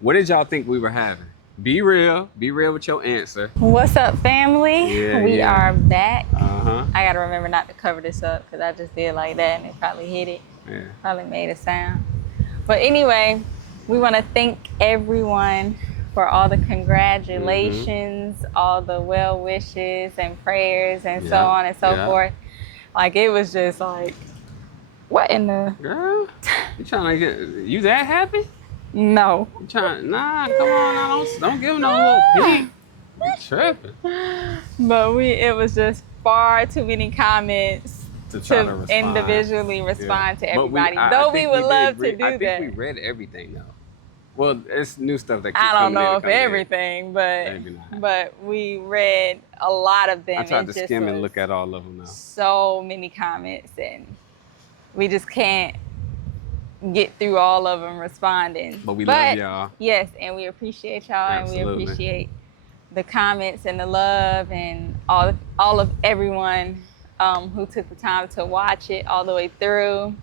What did y'all think we were having? Be real. Be real with your answer. What's up, family? Yeah, we yeah. are back. Uh-huh. I gotta remember not to cover this up because I just did like that and it probably hit it. Yeah. Probably made a sound. But anyway, we want to thank everyone for all the congratulations, all the well wishes and prayers and so on and so forth. Like, it was just like, what in the... Girl, you trying to get... You that happy? No. You trying... Nah, come on now. Don't give them no little peek. You tripping. But it was just far too many comments to individually respond to everybody. Though we would love to do that. I think we read everything though. Well, it's new stuff that keeps I don't coming know in if everything, but we read a lot of them. I tried to skim and look at all of them now. So many comments, and we just can't get through all of them responding. But we love y'all. Yes, and we appreciate y'all. Absolutely. And we appreciate the comments and the love and all of everyone who took the time to watch it all the way through.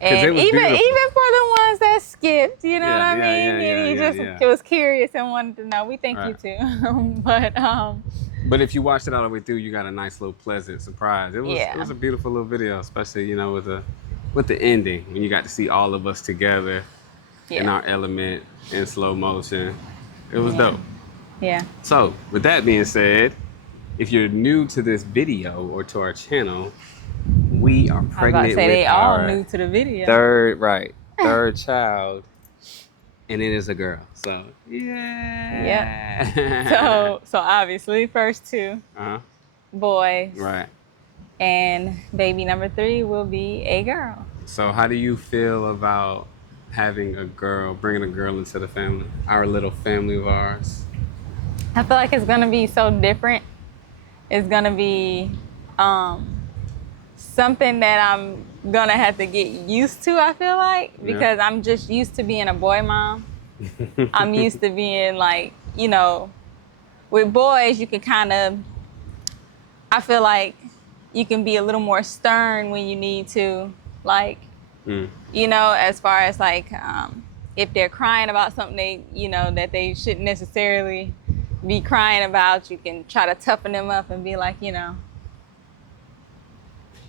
And even for the ones that skipped, you know what I mean? You just was curious and wanted to know. We thank you too. But if you watched it all the way through, you got a nice little pleasant surprise. It was a beautiful little video, especially, you know, with the ending, when you got to see all of us together in our element in slow motion. It was dope. Yeah. So, with that being said, if you're new to this video or to our channel, we are pregnant with they our all new to the video. third child, and it is a girl. So, yeah. Yep. So obviously, first two boys. Right. And baby number 3 will be a girl. So, how do you feel about having a girl, bringing a girl into the family, our little family of ours? I feel like it's gonna be so different. It's gonna be something that I'm gonna have to get used to, I feel like, because I'm just used to being a boy mom. I'm used to being like, you know, with boys, you can kind of, I feel like you can be a little more stern when you need to, like, you know, as far as like, if they're crying about something that they shouldn't necessarily be crying about, you can try to toughen them up and be like, you know,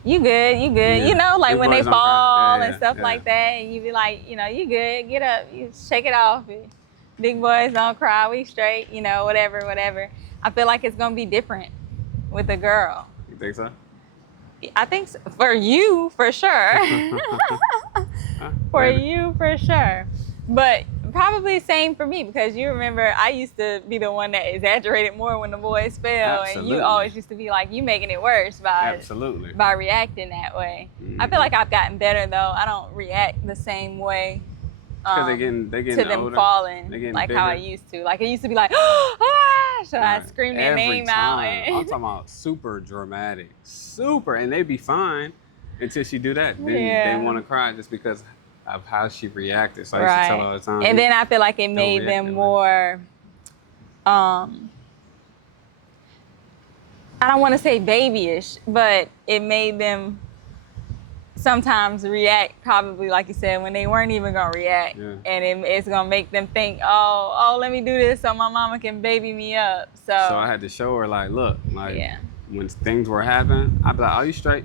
you good, you know, like when they fall and stuff like that, and you be like, you know, you good, get up, you shake it off. Big boys don't cry, we straight, you know, whatever. I feel like it's gonna be different with a girl. You think so? I think so. For you, for sure. For you, for sure. But probably same for me, because you remember I used to be the one that exaggerated more when the boys fell. Absolutely. And you always used to be like, you making it worse by reacting that way. I feel like I've gotten better though. I don't react the same way they're getting to them older, falling like bigger. how I used to. Like it used to be like, ah, so I scream their name out. I'm talking about super dramatic, and they be fine until she do that. Then they want to cry just because of how she reacted. So I used to tell her all the time. And then I feel like it made them more, I don't want to say babyish, but it made them sometimes react probably, like you said, when they weren't even going to react. Yeah. And it's going to make them think, oh, let me do this so my mama can baby me up. So I had to show her, like, look, like when things were happening, I'd be like, are you straight?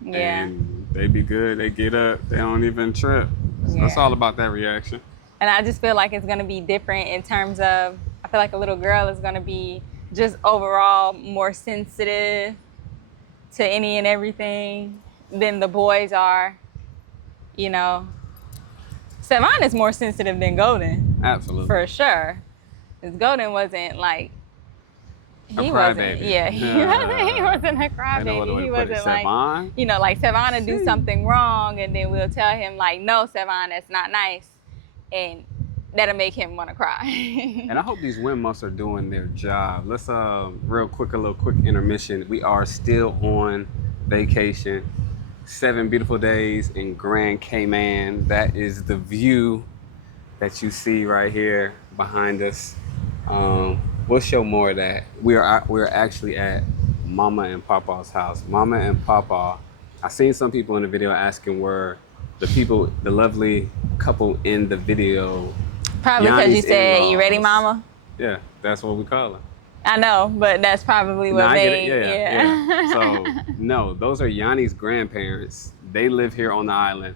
Yeah. And they be good, they get up, they don't even trip. So that's all about that reaction. And I just feel like it's gonna be different in terms of, I feel like a little girl is gonna be just overall more sensitive to any and everything than the boys are. You know, Savon is more sensitive than Golden. Absolutely. For sure. Because Golden wasn't like, he wasn't a crybaby. He wasn't like, you know, like Savon would do something wrong and then we'll tell him like, no, Savon, that's not nice. And that'll make him want to cry. And I hope these Winmos are doing their job. Let's a little quick intermission. We are still on vacation. 7 beautiful days in Grand Cayman. That is the view that you see right here behind us. We'll show more of that. We're actually at Mama and Papa's house. Mama and Papa, I seen some people in the video asking where the lovely couple in the video Probably because you Yanni's said, "You ready, in-laws. mama?" Yeah, that's what we call her. I know, but that's probably No, what I get it. made. Yeah. So no, those are Yanni's grandparents. They live here on the island.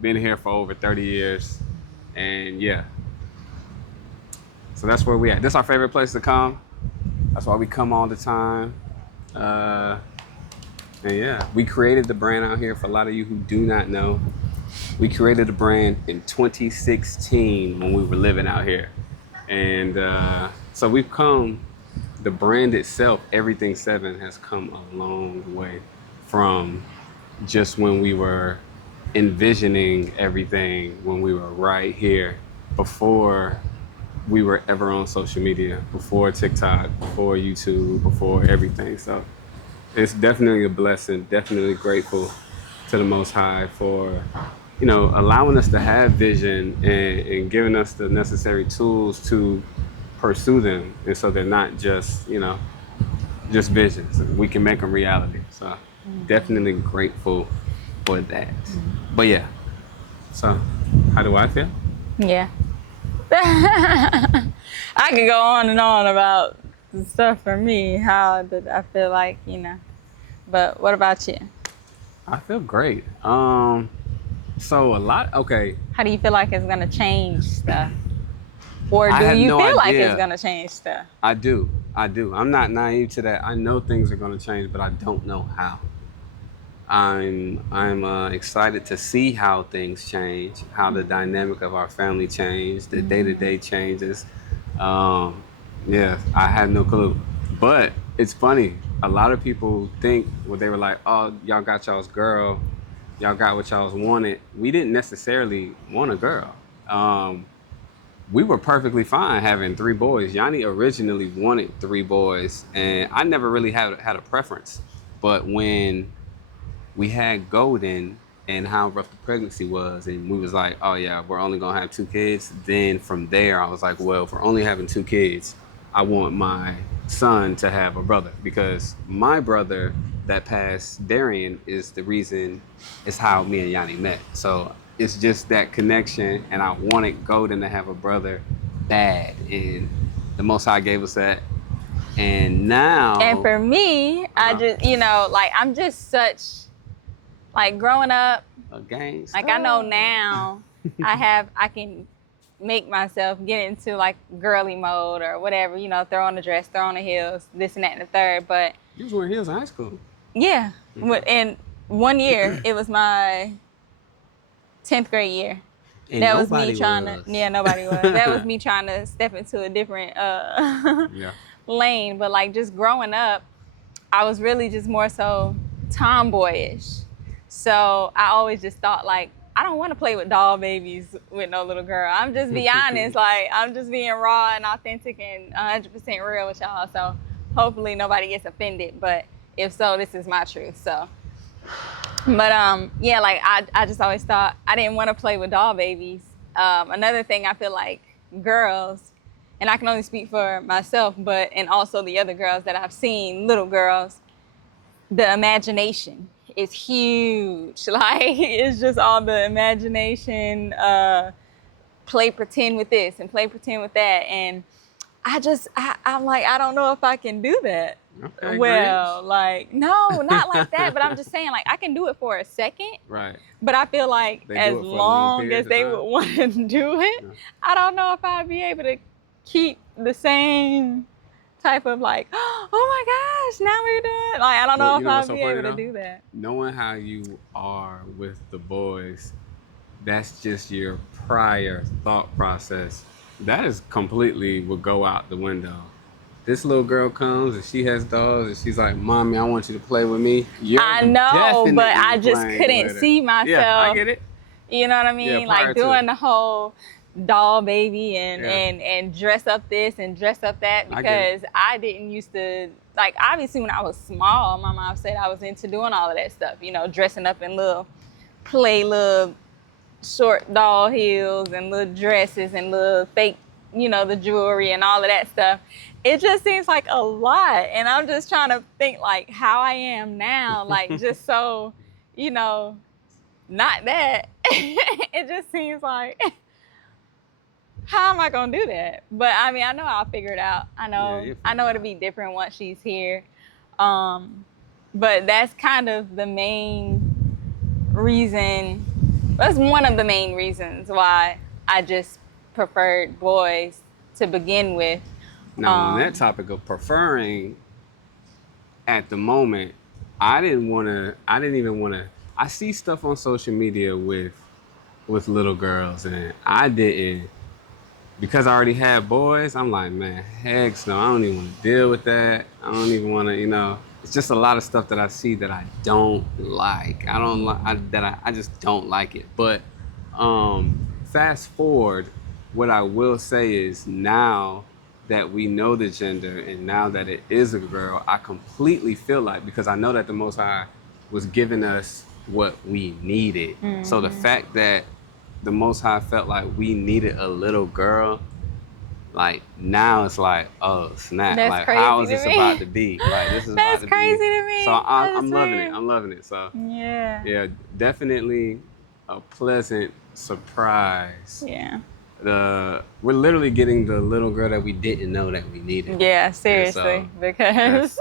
Been here for over 30 years, and yeah. So that's where we at. This is our favorite place to come. That's why we come all the time. And yeah, we created the brand out here. For a lot of you who do not know, we created the brand in 2016 when we were living out here. And so we've come, the brand itself, Everything Seven, has come a long way from just when we were envisioning everything, when we were right here, before we were ever on social media, before TikTok, before YouTube, before everything. So it's definitely a blessing, definitely grateful to the Most High for, allowing us to have vision and giving us the necessary tools to pursue them. And so they're not just, just visions. We can make them reality. So definitely grateful for that. But yeah, so how do I feel? Yeah. I could go on and on about the stuff for me, how did I feel like, But what about you? I feel great. So okay. How do you feel like it's gonna change stuff? Or I do had you no feel like idea. it's gonna change stuff? I do. I'm not naive to that. I know things are going to change, but I don't know how. I'm excited to see how things change, how the dynamic of our family change, the day-to-day changes. Yeah, I had no clue. But it's funny. A lot of people think, well, they were like, oh, y'all got y'all's girl. Y'all got what y'all's wanted. We didn't necessarily want a girl. We were perfectly fine having 3 boys. Yanni originally wanted 3 boys, and I never really had a preference. But when we had Golden and how rough the pregnancy was, and we was like, oh yeah, we're only gonna have 2 kids. Then from there, I was like, well, if we're only having 2 kids, I want my son to have a brother, because my brother that passed, Darian, is the reason, is how me and Yanni met. So it's just that connection, and I wanted Golden to have a brother bad, and the Most High gave us that. And now, And for me, I just, I'm just such, growing up, a gangster. I know now I can make myself get into girly mode or whatever, throw on the dress, throw on the heels, this and that and the third. But You was wearing heels in high school. yeah, in 1 year, it was my 10th grade year. And that was me nobody trying was. to, yeah, nobody was. That was me trying to step into a different Yeah. lane. But just growing up, I was really just more so tomboyish. So I always just thought I don't want to play with doll babies with no little girl. I'm just be honest, I'm just being raw and authentic and 100% real with y'all. So hopefully nobody gets offended, but if so, this is my truth. So, but yeah, I just always thought I didn't want to play with doll babies. Another thing, I feel like girls, and I can only speak for myself, and also the other girls that I've seen, little girls, the imagination is huge. It's just all the imagination, play pretend with this and play pretend with that. And I'm like, I don't know if I can do that. Okay, Well, no, not like that. But I'm just saying, I can do it for a second. Right. But I feel like They do as it for a long long period as of they time. would want to do it, Yeah. I don't know if I'd be able to keep the same type of oh my gosh, now we're doing. I don't know Well, if what's I'd so be funny, able to though? do that. Knowing how you are with the boys, that's just your prior thought process. That is completely would go out the window. This little girl comes and she has dolls and she's like, "Mommy, I want you to play with me." You're I know, but definitely I just playing couldn't with her. see Yeah, I myself. get it. You know what I mean? prior to. Doing the whole doll baby and, Yeah. and dress up this and dress up that, I get it. because I didn't used to, obviously when I was small, my mom said I was into doing all of that stuff, dressing up in little short doll heels and little dresses and little fake, the jewelry and all of that stuff. It just seems like a lot. And I'm just trying to think how I am now, just so, not that. It just seems like how am I gonna do that? But I mean, I know I'll figure it out. I know, Yeah, you'll I know figure it it'll be different once she's here. But that's kind of the main reason. That's one of the main reasons why I just preferred boys to begin with. Now, on that topic of preferring, at the moment, I didn't even want to. I see stuff on social media with little girls, and I didn't, because I already had boys. I'm like, man, heck no, I don't even want to deal with that. I don't even want to, It's just a lot of stuff that I see that I don't like. I don't like I just don't like it. But fast forward, what I will say is, now that we know the gender and now that it is a girl, I completely feel like, because I know that the Most High was giving us what we needed. So the fact that the Most High felt like we needed a little girl, like, now it's like, oh snap! That's like, crazy how is to this me. about to be? Like, this is That's about to crazy be. to me. So I'm loving weird. it. I'm loving it. So Yeah. yeah, definitely a pleasant surprise. Yeah. We're literally getting the little girl that we didn't know that we needed. Yeah, seriously, because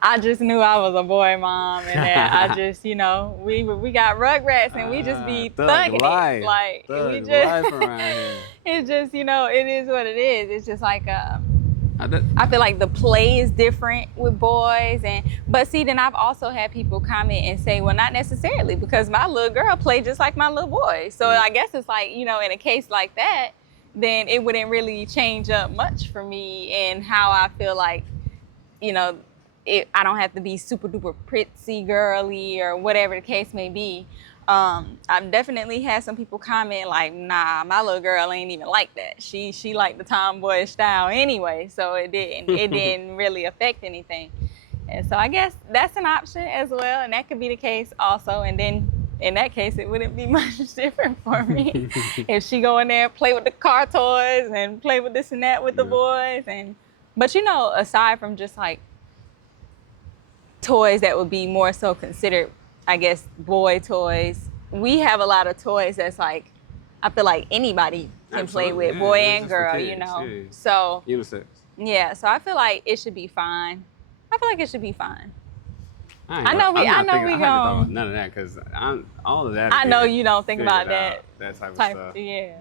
I just knew I was a boy mom, and that I just, we got Rugrats, and we just be thugging life. it, like Thug we just. life around here. It's just, it is what it is. It's just like I feel like the play is different with boys, but see, then I've also had people comment and say, well, not necessarily, because my little girl played just like my little boy. So I guess it's like, in a case like that, then it wouldn't really change up much for me and how I feel like, I don't have to be super duper pretty girly or whatever the case may be. I've definitely had some people comment like, nah, my little girl ain't even like that. She liked the tomboy style anyway, so it didn't really affect anything. And so I guess that's an option as well, and that could be the case also. And then in that case, it wouldn't be much different for me if she go in there and play with the car toys and play with this and that with the boys. But aside from just like toys that would be more so considered, I guess, boy toys, we have a lot of toys that's like, I feel like anybody can play with, boy and girl, So unisex. Yeah, so I feel like it should be fine. I feel like it should be fine. I know we gonna none of that, because all of that. I know you don't think about that type of stuff. Yeah.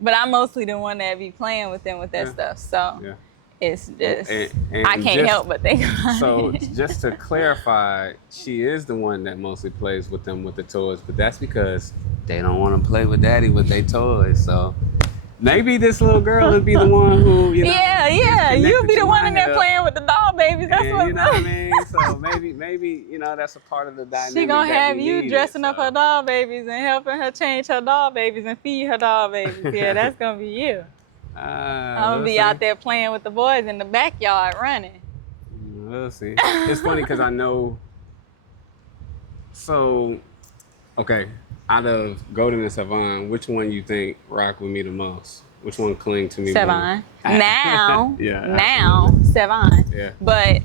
But I'm mostly the one that be playing with them with that stuff. So it's just and I can't help but think about it. So just to clarify, she is the one that mostly plays with them with the toys, but that's because they don't want to play with daddy with their toys. So maybe this little girl would be the one who, yeah, you'll be the one in there playing with the doll babies. That's what you know what I mean. So maybe that's a part of the dynamic. She gonna have you dressing up her doll babies and helping her change her doll babies and feed her doll babies. Yeah, that's gonna be you. I'm gonna be out there playing with the boys in the backyard running. We'll see. It's funny because I know. So, okay, out of Golden and Savon, which one you think rock with me the most? Which one cling to me Savon. more? Now, absolutely. Savon. Yeah. But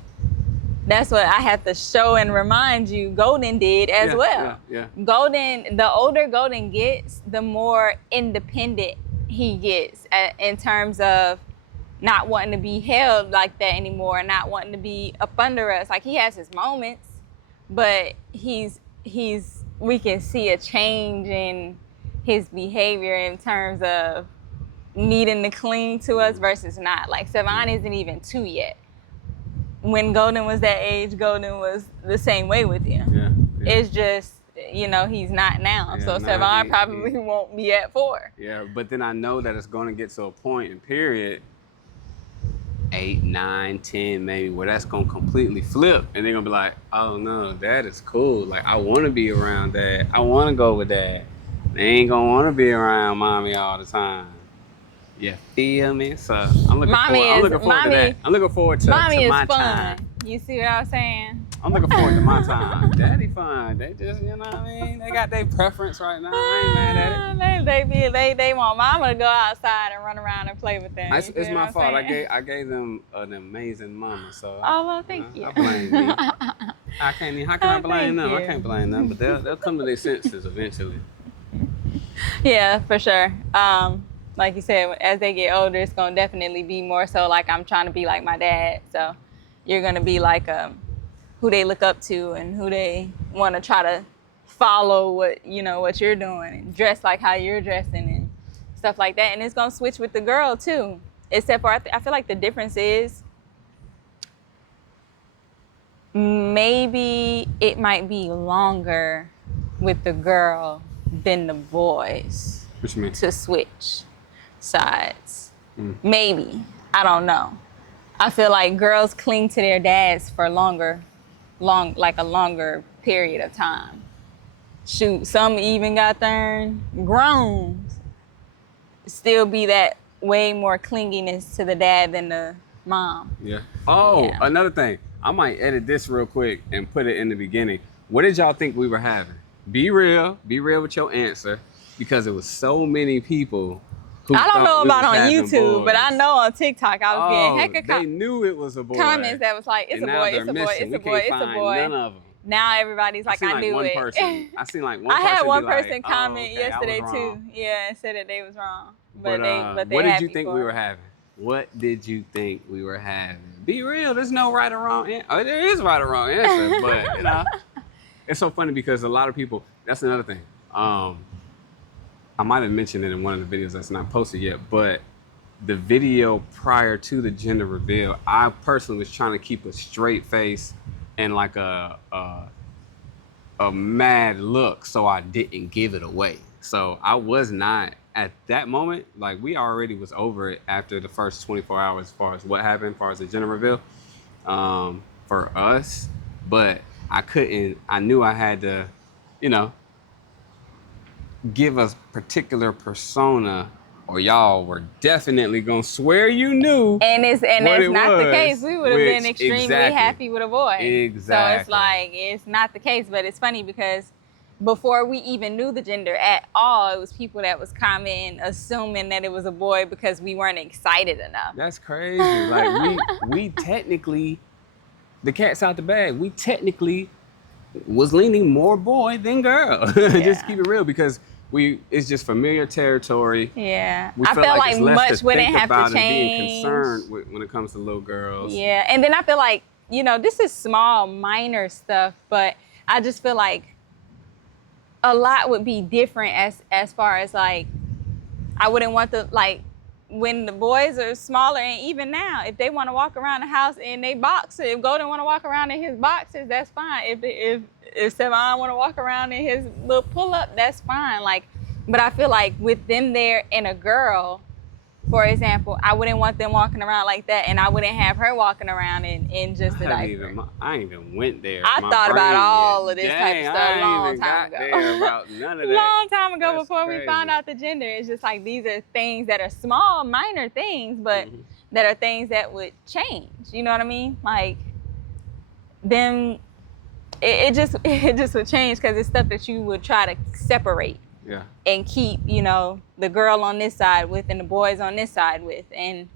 that's what I have to show and remind you. Golden did as well. Yeah. Golden, the older Golden gets, the more independent he gets in terms of not wanting to be held like that anymore, not wanting to be up under us. Like, he has his moments, but we can see a change in his behavior in terms of needing to cling to us versus not. Like, Savon isn't even 2 yet. When Golden was that age, Golden was the same way with him. Yeah. It's just, he's not now. Yeah, so Savon probably won't be at 4. Yeah, but then I know that it's going to get to a point in period, 8, 9, 10 maybe, where that's going to completely flip. And they're going to be like, oh no, that is cool. Like, I want to be around dad. I want to go with dad. They ain't going to want to be around mommy all the time. You feel me? So I'm looking forward to that. I'm looking forward to mommy my is fun. time. You see what I'm saying? I'm looking forward to my time. Daddy fun. They just, you know what I mean? They got their preference right now. I ain't mad at it. They want mama to go outside and run around and play with them. It's my fault. I gave them an amazing mama. So Thank you. I blame me. How can I blame them? I can't blame them, but they'll come to their senses eventually. Yeah, for sure. like you said, as they get older, it's gonna definitely be more so like I'm trying to be like my dad. So you're gonna be like who they look up to and who they want to try to follow what what you're doing and dress like how you're dressing and stuff like that. And it's gonna switch with the girl too. Except for I feel like the difference is maybe it might be longer with the girl than the boys What you mean? to switch sides. Maybe. I don't know. I feel like girls cling to their dads for like a longer period of time. Shoot, some even got there grown. Still be that way more clinginess to the dad than the mom. Yeah. Oh, Yeah. another thing. I might edit this real quick and put it in the beginning. What did y'all think we were having? Be real with your answer, because it was so many people who I don't know thought we about was on having YouTube, boys. but I know on TikTok I was getting heck They of knew it was a boy. comments that was like, it's And a now boy, they're it's a boy, missing. it's a We boy, can't it's a find boy. None of them. Now everybody's like, seen I knew one it. person. I seen like one I person. had one be like, person "Oh, comment okay, I was yesterday too. wrong." Yeah, and said that they was wrong. But, But they what did happy you think for we it. were having? What did you think we were having? Be real. There's no right or wrong answer. Oh, there is right or wrong answer, but it's so funny because a lot of people. That's another thing. I might have mentioned it in one of the videos that's not posted yet, but the video prior to the gender reveal, I personally was trying to keep a straight face and like a mad look, so I didn't give it away. So I was not at that moment, like we already was over it after the first 24 hours as far as what happened, as far as the gender reveal for us. But I knew I had to, give a particular persona or y'all were definitely gonna swear you knew. And what that's it not the was, case. We would have been which- extremely exactly. happy with a boy. Exactly. So it's like, it's not the case, but it's funny because before we even knew the gender at all, it was people that was commenting, assuming that it was a boy because we weren't excited enough. That's crazy. Like we technically, the cat's out the bag. We technically was leaning more boy than girl. Just keep it real, because it's just familiar territory. Yeah. We I felt felt like like it's less much to wouldn't think have about to and being change. concerned when it comes to little girls. Yeah. And then I feel like, this is small, minor stuff, but I just feel like a lot would be different as far as like, I wouldn't want when the boys are smaller, and even now, if they want to walk around the house in they boxers, if Golden want to walk around in his boxers, that's fine. If Savon want to walk around in his little pull up, that's fine. But I feel like with them there and a girl, for example, I wouldn't want them walking around like that, and I wouldn't have her walking around in just a diaper. I ain't even went there. I My thought about brain all yet. of this Dang, type of stuff I ain't long even time got ago. there about none of that. Long time ago, That's before we crazy. found out the gender. It's just like these are things that are small, minor things, but that are things that would change. You know what I mean? Like them, it just would change because it's stuff that you would try to separate. Yeah. And keep, the girl on this side with and the boys on this side with. And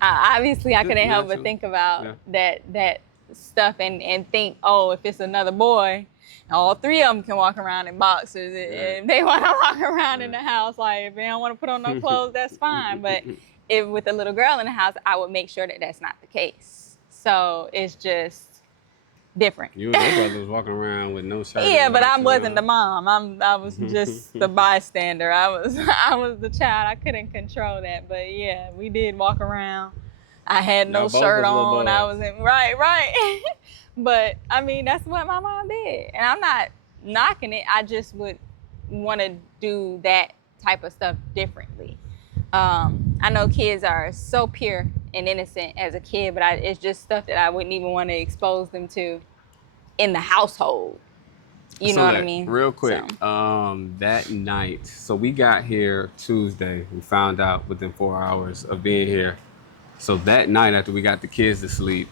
obviously I couldn't help but Naturally. think about that stuff and think, oh, if it's another boy, all three of them can walk around in boxers. If they want to walk around in the house, like if they don't want to put on no clothes, that's fine. But if with a little girl in the house, I would make sure that that's not the case. So it's just different. You and your brother was walking around with no shirt. Yeah, and but I no wasn't shirt. the mom. I was just the bystander. I was the child. I couldn't control that. But yeah, we did walk around. I had no Y'all both shirt was little on. I boys. was in right. But I mean, that's what my mom did, and I'm not knocking it. I just would want to do that type of stuff differently. I know kids are so pure and innocent as a kid, but it's just stuff that I wouldn't even want to expose them to in the household. You know what I mean? Real quick, So. that night, so we got here Tuesday. We found out within 4 hours of being here. So that night, after we got the kids to sleep,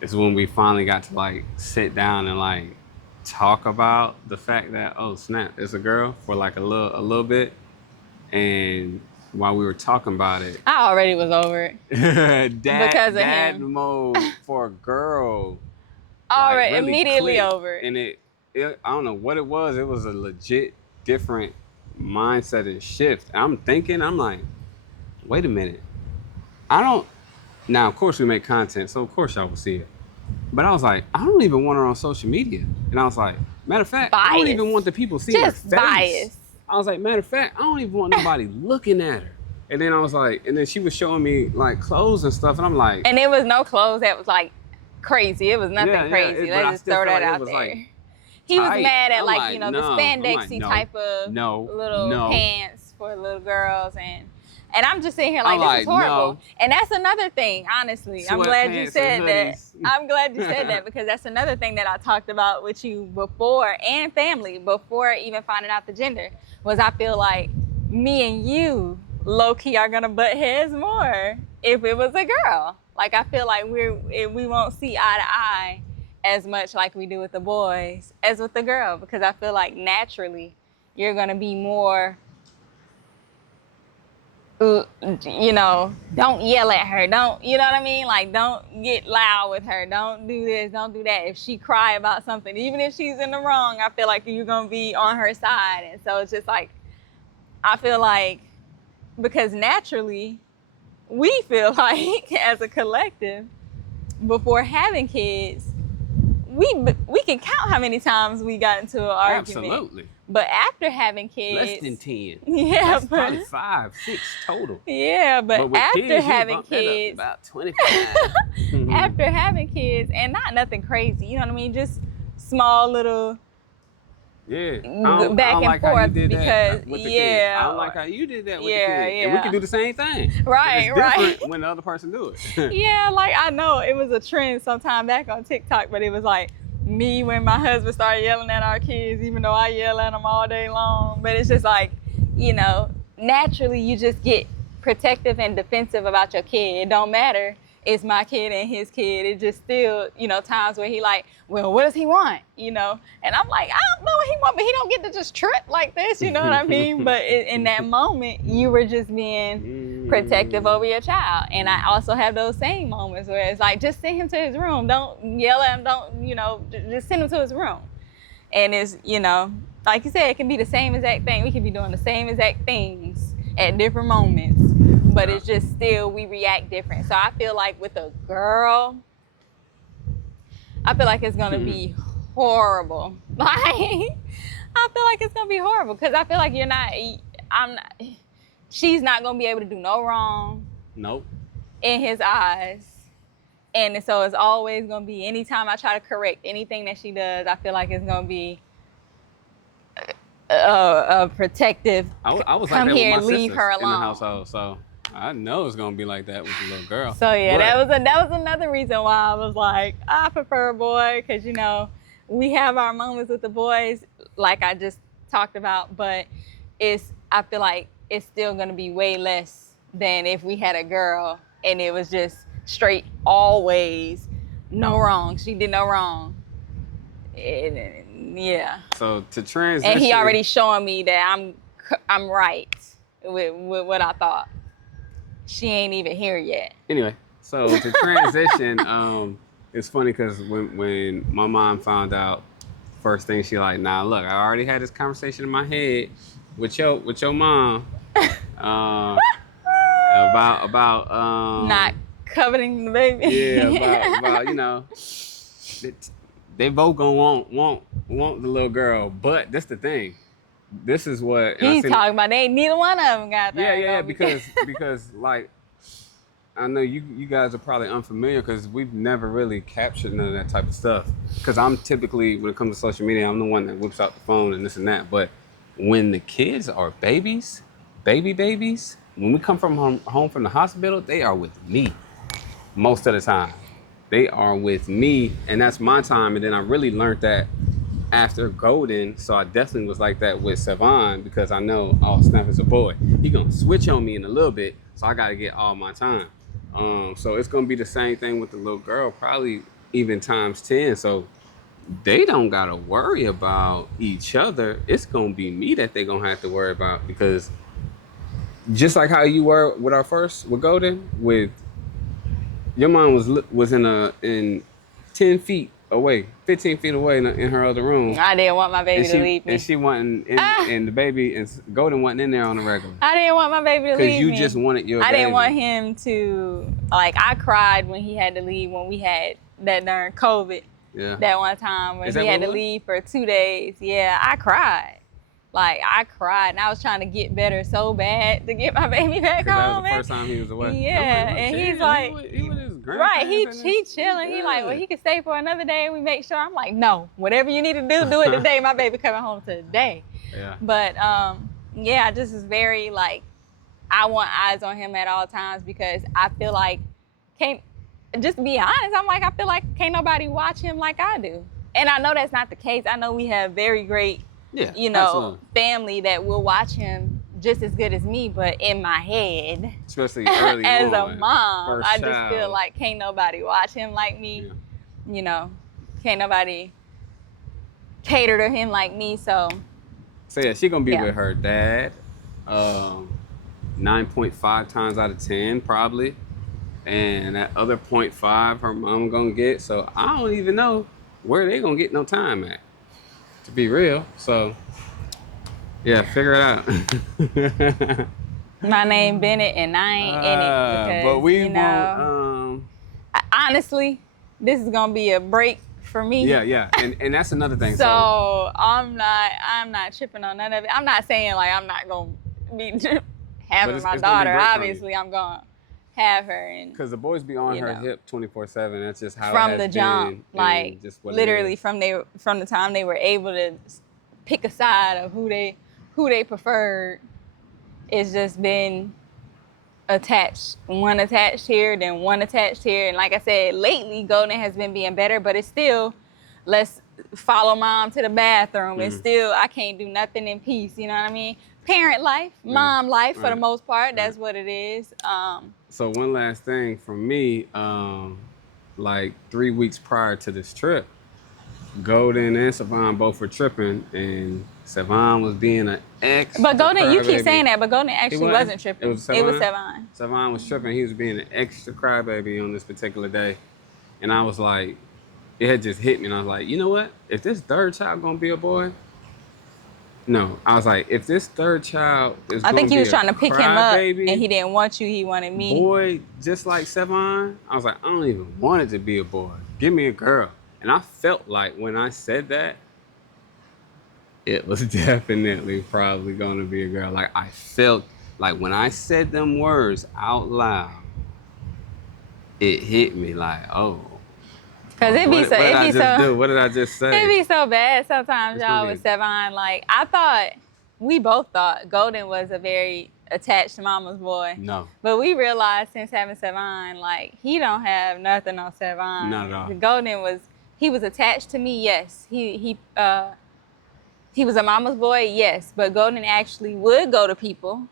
is when we finally got to sit down and talk about the fact that, oh snap, it's a girl, for a little bit. And while we were talking about it, I already was over it. Because of dad him. mode for a girl. Already, really immediately clicked. over it. And it, I don't know what it was. It was a legit different mindset and shift. I'm thinking, I'm like, wait a minute. I don't. Now, of course, we make content, so of course y'all will see it. But I was like, I don't even want her on social media. And I was like, matter of fact, I don't even want the people seeing her Just face. bias. I was like, matter of fact, I don't even want nobody looking at her. And then I was like, and then she was showing me like clothes and stuff, and I'm like, And it was no clothes that was like crazy. It was nothing Yeah, crazy. but I Let's just still throw feel that like it out was, there. like, He was tight. mad at I'm like, like, you know, no. the I'm like, spandexy no, type of no, little no. pants for little girls, and I'm just sitting here like, I'm this like, is horrible. no. And that's another thing, honestly. I'm glad you Sweatpants said and that. hoodies. I'm glad you said that because that's another thing that I talked about with you before and family before even finding out the gender was I feel like me and you low key are gonna butt heads more if it was a girl. Like I feel like we won't see eye to eye as much like we do with the boys as with the girl because I feel like naturally you're gonna be more you know, don't yell at her. Don't, you know what I mean? Like, don't get loud with her. Don't do this. Don't do that. If she cry about something, even if she's in the wrong, I feel like you're going to be on her side. And so it's just like, I feel like, because naturally, we feel like as a collective, before having kids, we can count how many times we got into an argument. Absolutely. But after having kids, Less than 10. Yeah, That's but probably 5, 6 total. yeah, but with after kids, you having bump that up to kids, about 25. after having kids, and not nothing crazy, you know what I mean? Just small little Yeah, back and like how you forth did that because with the yeah, kids. I don't like how you did that with the kids. And we yeah. can do the same thing. Right, It's different right. when the other person do it. Yeah, like I know it was a trend sometime back on TikTok, but it was like me when my husband started yelling at our kids, even though I yell at them all day long. But it's just like, you know, naturally you just get protective and defensive about your kid. It don't matter. It's my kid and his kid. It just still, you know, times where he like, well, what does he want? You know? And I'm like, I don't know what he want, but he don't get to just trip like this, you know what I mean? But in that moment, you were just being protective over your child. And I also have those same moments where it's like, just send him to his room. Don't yell at him. Don't, you know, just send him to his room. And it's, you know, like you said, it can be the same exact thing. We can be doing the same exact things at different moments. But it's just still, we react different. So I feel like with a girl, I feel like it's going to be horrible. Like, I feel like it's going to be horrible because I feel like she's not going to be able to do no wrong. Nope. In his eyes. And so it's always going to be, anytime I try to correct anything that she does, I feel like it's going to be a protective, I was come like that here, with my leave her sisters in the alone. household, so I know it's gonna be like that with the little girl. So yeah, But that was another reason why I was like, I prefer a boy, because you know, we have our moments with the boys, like I just talked about, but I feel like it's still gonna be way less than if we had a girl and it was just straight always no wrong. She did no wrong. Yeah. So to transition, And he already showing me that I'm right with what I thought. She ain't even here yet. Anyway, so to transition, it's funny because when my mom found out, first thing she like, nah, look, I already had this conversation in my head with your mom about not coveting the baby. Yeah, about you know, they both gonna want the little girl, but that's the thing. This is what he's talking about. They ain't neither one of them got that. Yeah, because like I know you guys are probably unfamiliar because we've never really captured none of that type of stuff. Because I'm typically, when it comes to social media, I'm the one that whips out the phone and this and that. But when the kids are babies, when we come from home from the hospital, they are with me most of the time. They are with me, and that's my time. And then I really learned that after Golden, so I definitely was like that with Savon because I know, oh, Snap is a boy. He gonna switch on me in a little bit, so I gotta get all my time. So it's gonna be the same thing with the little girl, probably even times 10. So they don't gotta worry about each other. It's gonna be me that they gonna have to worry about because just like how you were with Golden, with your mom was in 10 feet away, 15 feet away in her other room. I didn't want my baby to leave me. And she wasn't, and the baby, and Golden wasn't in there on the regular. I didn't want my baby to leave me. Because you just wanted your I baby. didn't want him to, like, I cried when he had to leave when we had that darn COVID. Yeah. That one time when he had to leave for 2 days. Yeah, I cried. Like, I cried. And I was trying to get better so bad to get my baby back home. That was the first time he was away. Yeah, and he's like, he was his right, he chilling. He like, well, he can stay for another day and we make sure. I'm like, no, whatever you need to do it today. My baby coming home today. Yeah. But, yeah, I just is very, like, I want eyes on him at all times because I feel like, just to be honest, I'm like, I feel like can't nobody watch him like I do. And I know that's not the case. I know we have very great, absolutely. family that will watch him just as good as me. But in my head, especially early as on, a mom, I just child. feel like can't nobody watch him like me. Yeah. Can't nobody cater to him like me. So yeah, she gonna be with her dad 9.5 times out of 10 probably. And that other 0.5 her mom gonna get. So I don't even know where they gonna get no time at, to be real. So yeah, figure it out. My name Bennett and I ain't in it because, but we won't. Honestly, this is gonna be a break for me. Yeah, and that's another thing. So I'm not tripping on none of it. I'm not saying like I'm not gonna be having my daughter. Obviously, I'm gonna have her, and because the boys be on her hip 24/7. That's just how from it has the jump, been, like just what literally from the time they were able to pick a side of who they preferred. It's just been attached. One attached here, then one attached here, and like I said, lately Golden has been being better, but it's still let's follow mom to the bathroom. It's still I can't do nothing in peace. You know what I mean? Parent life, mom life for the most part. That's what it is. So one last thing from me, like 3 weeks prior to this trip, Golden and Savon both were tripping, and Savon was being an extra. But Golden, you keep crybaby. saying that, but Golden actually wasn't tripping. It was Savon. Savon was tripping. He was being an extra crybaby on this particular day, and I was like, it had just hit me, and I was like, you know what? If this third child gonna be a boy. No, I was like, if this third child is I think he was trying to pick him up, baby, and he didn't want you. He wanted me. Boy, just like Savon, I was like, I don't even want it to be a boy. Give me a girl. And I felt like when I said that, it was definitely probably going to be a girl. Like, I felt like when I said them words out loud, it hit me like, oh. Cause What did I just say? It'd be so bad sometimes, y'all, with Savon. Like, we both thought Golden was a very attached mama's boy. No. But we realized since having Savon, like, he don't have nothing on Savon. Not at all. Golden he was attached to me, yes. He was a mama's boy, yes. But Golden actually would go to people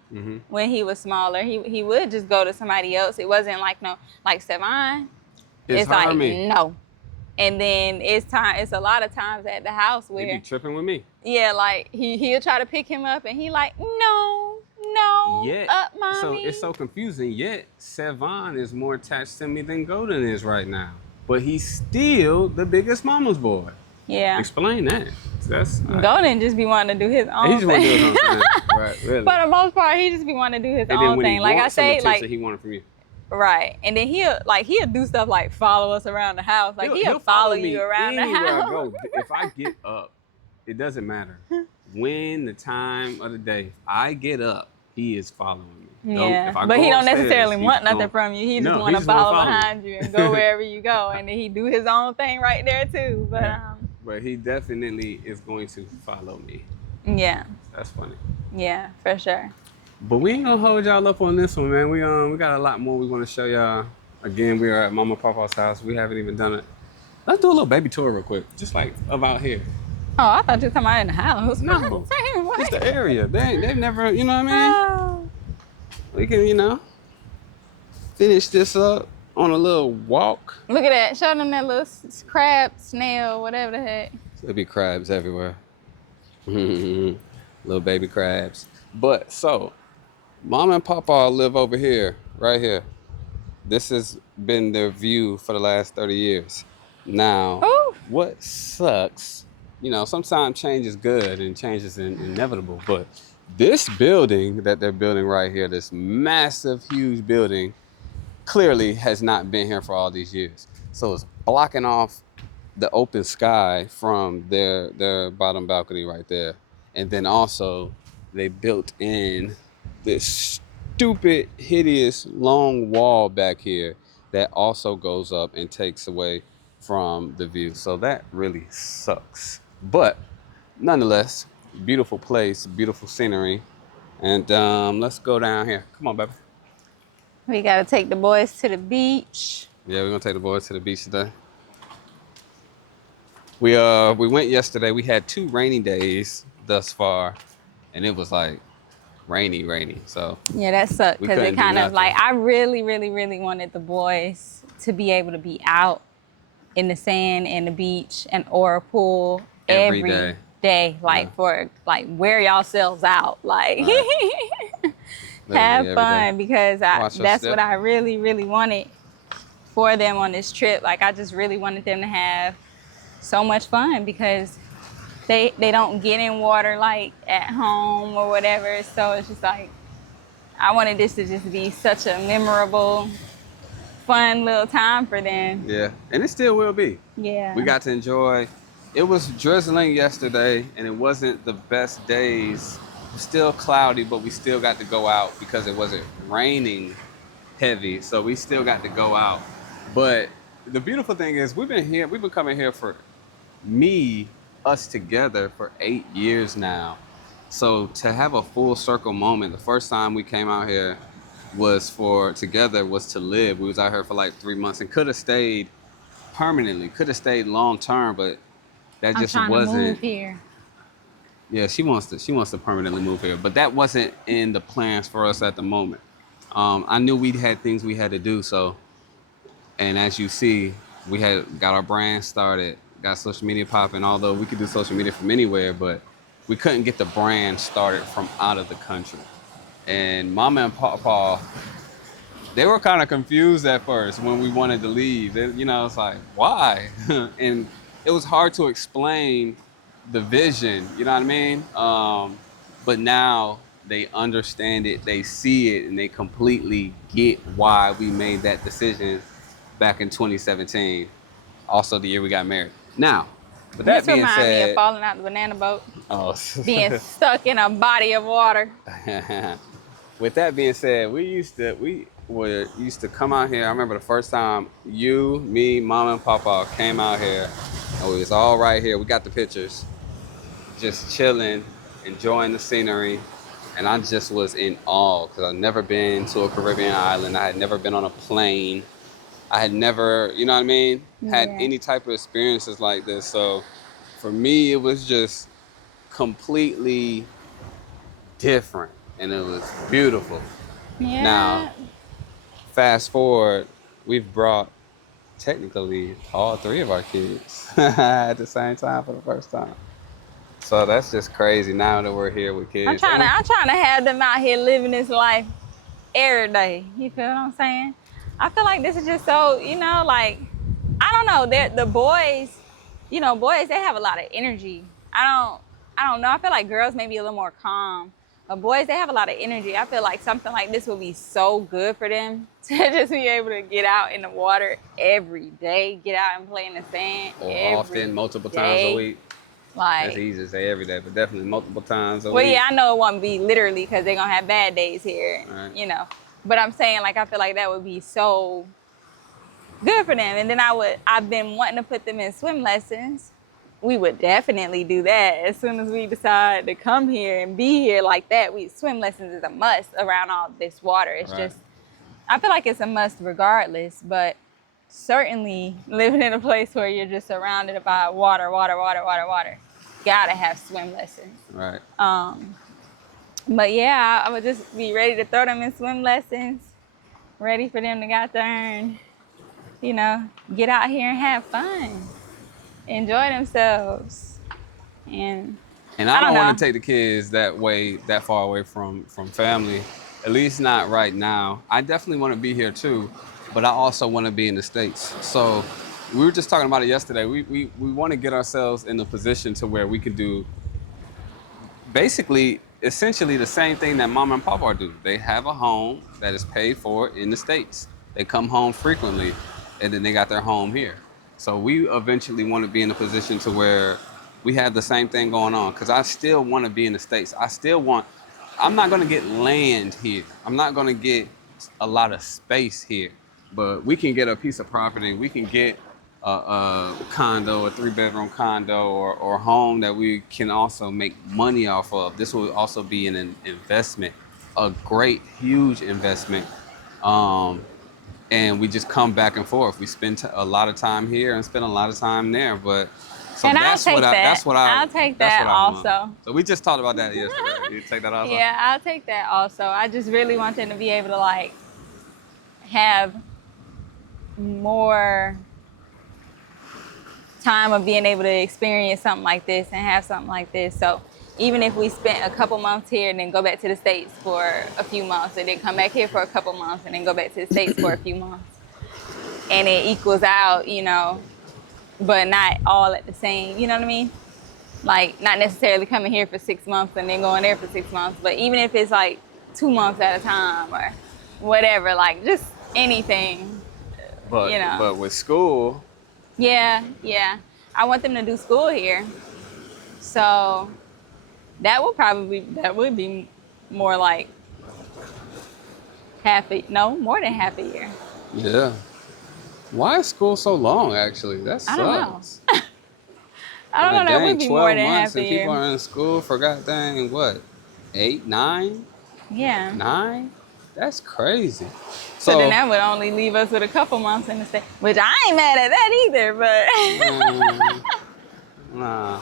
when he was smaller. He would just go to somebody else. It wasn't like Savon. It's like, no. And then it's a lot of times at the house where he be tripping with me. Yeah, like he'll try to pick him up and he like, no, mommy. So it's so confusing. Yet Savon is more attached to me than Golden is right now. But he's still the biggest mama's boy. Yeah. Explain that. That's Golden just be wanting to do his own he just thing. Want to do his own thing. Right, really. For the most part, he just be wanting to do his and own then when thing. He like I say, like he wanted from you. Right. And then he'll do stuff like follow us around the house. Like he'll follow you around the house. I go. If I get up, it doesn't matter when the time of the day. If I get up, he is following me. Yeah. But he don't necessarily want nothing from you. He just want to follow behind you and go wherever you go. And then he do his own thing right there too. But he definitely is going to follow me. Yeah. That's funny. Yeah, for sure. But we ain't gonna hold y'all up on this one, man. We got a lot more we want to show y'all. Again, we are at Mama Papa's house. We haven't even done it. Let's do a little baby tour real quick, just like about here. Oh, I thought you were talking about in the house. No, just the area. They've never, you know what I mean? Oh. We can, finish this up on a little walk. Look at that. Show them that little crab, snail, whatever the heck. There'll be crabs everywhere. Little baby crabs. But so, Mama and Papa live over here, right here. This has been their view for the last 30 years. Now, what sucks, you know, sometimes change is good and change is inevitable, but this building that they're building right here, this massive, huge building, clearly has not been here for all these years. So it's blocking off the open sky from their bottom balcony right there. And then also they built in this stupid, hideous, long wall back here that also goes up and takes away from the view. So that really sucks. But nonetheless, beautiful place, beautiful scenery. And let's go down here. Come on, baby. We gotta take the boys to the beach. Yeah, we're gonna take the boys to the beach today. We went yesterday. We had 2 rainy days thus far, and it was like rainy. So Yeah, that sucked we because couldn't it do kind of nothing. like I really wanted the boys to be able to be out in the sand and the beach and or a pool Every every day. day, like Yeah. for like wear yourselves out, like Right. Literally have every fun day. because Watch your that's step. what I really wanted for them on this trip. Like I just really wanted them to have so much fun because they don't get in water like at home or whatever. So it's just like I wanted this to just be such a memorable, fun little time for them. Yeah, and it still will be. Yeah. We got to enjoy. It was drizzling yesterday, and it wasn't the best days. It was still cloudy, but we still got to go out because it wasn't raining heavy. So we still got to go out. But the beautiful thing is, we've been coming here for us together for 8 years now. So to have a full circle moment, the first time we came out here was to live. We was out here for like 3 months and could have stayed permanently, could have stayed long term, but that I'm just trying to wasn't. move here. Yeah, she wants to permanently move here, but that wasn't in the plans for us at the moment. I knew we had things we had to do, so, and as you see, we had got our brand started, got social media popping. Although we could do social media from anywhere, but we couldn't get the brand started from out of the country. And Mama and Papa, they were kind of confused at first when we wanted to leave. You know, it's like, why? And it was hard to explain the vision, you know what I mean? But now they understand it, they see it, and they completely get why we made that decision back in 2017. Also, the year we got married. Now, with that This being reminds me of said, falling out the banana boat, oh, being stuck in a body of water. with that being said, we were used to come out here. I remember the first time you, me, Mama, and Papa came out here, and we was all right here. We got the pictures, just chilling, enjoying the scenery, and I just was in awe because I'd never been to a Caribbean island. I had never been on a plane. I had never, you know what I mean, had Yeah. any type of experiences like this. So for me, it was just completely different, and it was beautiful. Yeah. Now, fast forward, we've brought technically all 3 of our kids at the same time for the first time. So that's just crazy now that we're here with kids. I'm trying to have them out here living this life every day. You feel what I'm saying? I feel like this is just so, you know, like, I don't know. The boys, you know, boys, they have a lot of energy. I don't know. I feel like girls may be a little more calm. But boys, they have a lot of energy. I feel like something like this would be so good for them to just be able to get out in the water every day, get out and play in the sand Or every often, multiple times day. a week. Like, That's easy to say every day, but definitely multiple times a well, week. yeah, I know it won't be literally because they're gonna have bad days here, Right. you know. But I'm saying, like, I feel like that would be so good for them. And then I've been wanting to put them in swim lessons. We would definitely do that as soon as we decide to come here and be here like that. Swim lessons is a must around all this water. It's Right. just, I feel like it's a must regardless, but certainly living in a place where you're just surrounded by water, gotta have swim lessons. Right. But yeah, I would just be ready to throw them in swim lessons, ready for them to get there and, you know, get out here and have fun, enjoy themselves. And I I don't don't want know. to take the kids that far away from family, at least not right now. I definitely want to be here too, but I also want to be in the States. So We were just talking about it yesterday. We want to get ourselves in a position to where we can do basically essentially the same thing that mom and papa do. They have a home that is paid for in the States. They come home frequently and then they got their home here. So we eventually want to be in a position to where we have the same thing going on. Cause I still want to be in the States. I'm not gonna get land here. I'm not gonna get a lot of space here, but we can get a piece of property. We can get a condo, a 3-bedroom condo, or home that we can also make money off of. This will also be an investment, a great, huge investment. And we just come back and forth. We spend a lot of time here and spend a lot of time there. But so And that's I'll take that. that's what I. I'll take that's that what I want. also. So we just talked about that yesterday. You take that also. Yeah, I'll take that also. I just really want them to be able to like have more time of being able to experience something like this and have something like this. So even if we spent a couple months here and then go back to the States for a few months and then come back here for a couple months and then go back to the States for a few months, and it equals out, you know, but not all at the same, you know what I mean? Like not necessarily coming here for 6 months and then going there for 6 months, but even if it's like 2 months at a time or whatever, like just anything, But you know. but with school, Yeah. I want them to do school here. So that would be more like more than half a year. yeah. Why is school so long? Actually, that sucks. I don't know. I don't know, that would be more than half a and year. people are in school for goddamn what, 8, 9, Yeah. 9? That's crazy. So then that would only leave us with a couple months in the state, which I ain't mad at that either, but Nah.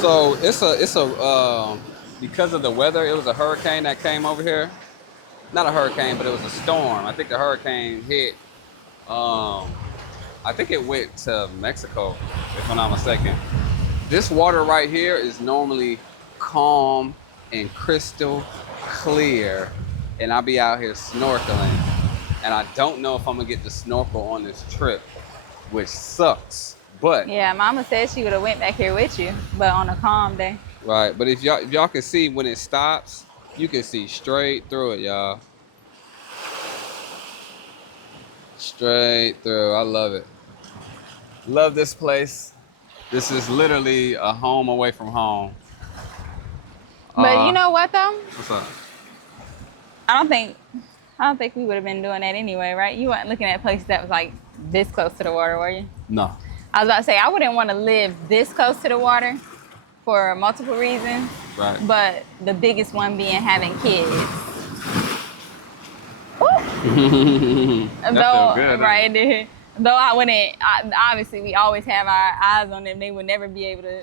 So it's a because of the weather, it was a hurricane that came over here. Not a hurricane, but it was a storm. I think the hurricane hit. I think it went to Mexico, if I'm not mistaken. This water right here is normally calm and crystal clear, and I'll be out here snorkeling. And I don't know if I'm gonna get to snorkel on this trip, which sucks. But yeah, Mama said she would have went back here with you, but on a calm day. right, but if y'all can see when it stops, you can see straight through it, y'all. Straight through. I love it. Love this place. This is literally a home away from home. But you know what though? What's up? I don't think we would have been doing that anyway, right? You weren't looking at places that was like this close to the water, were you? No. I was about to say I wouldn't want to live this close to the water for multiple reasons. Right. But the biggest one being having kids. That felt good, huh? Right. Though I wouldn't, obviously we always have our eyes on them. They would never be able to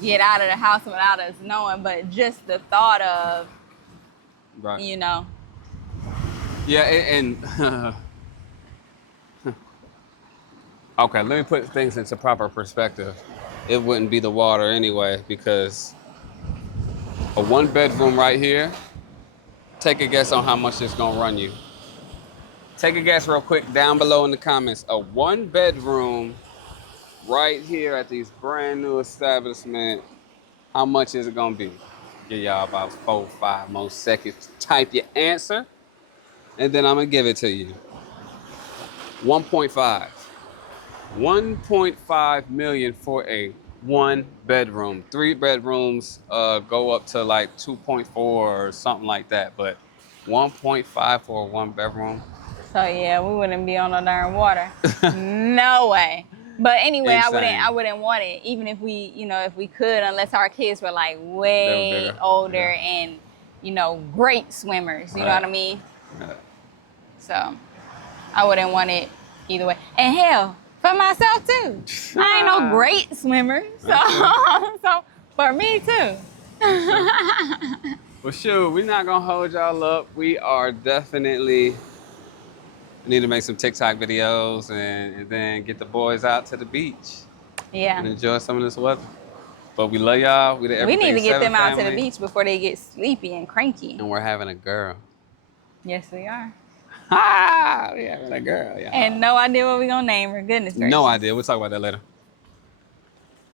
get out of the house without us knowing. But just the thought of, Right. you know. Yeah, and okay, let me put things into proper perspective. It wouldn't be the water anyway, because a 1-bedroom right here, take a guess on how much it's gonna run you. Take a guess real quick down below in the comments. A 1-bedroom right here at these brand new establishment, how much is it gonna be? Give y'all about 4, 5 more seconds to type your answer, and then I'm gonna give it to you. 1.5. 1.5 million for a 1-bedroom. 3 bedrooms go up to like 2.4 or something like that, but 1.5 for a 1-bedroom. So yeah, we wouldn't be on no darn water. No way. But anyway, Insane. I wouldn't want it, even if we, you know, if we could, unless our kids were like way bigger. older Yeah. and, you know, great swimmers. You know Right. what I mean? Yeah. So I wouldn't want it either way. And hell, for myself too. I ain't no great swimmer. So so for me too. Well, shoot, we're not gonna hold y'all up. We are definitely need to make some TikTok videos and then get the boys out to the beach and Yeah. enjoy some of this weather. But we love y'all. We We need to get them out to the family, beach before they get sleepy and cranky. and we're having a girl. Yes, we are. Ha! We having a girl, yeah. And no idea what we gonna name her. Goodness gracious. No idea. We'll talk about that later.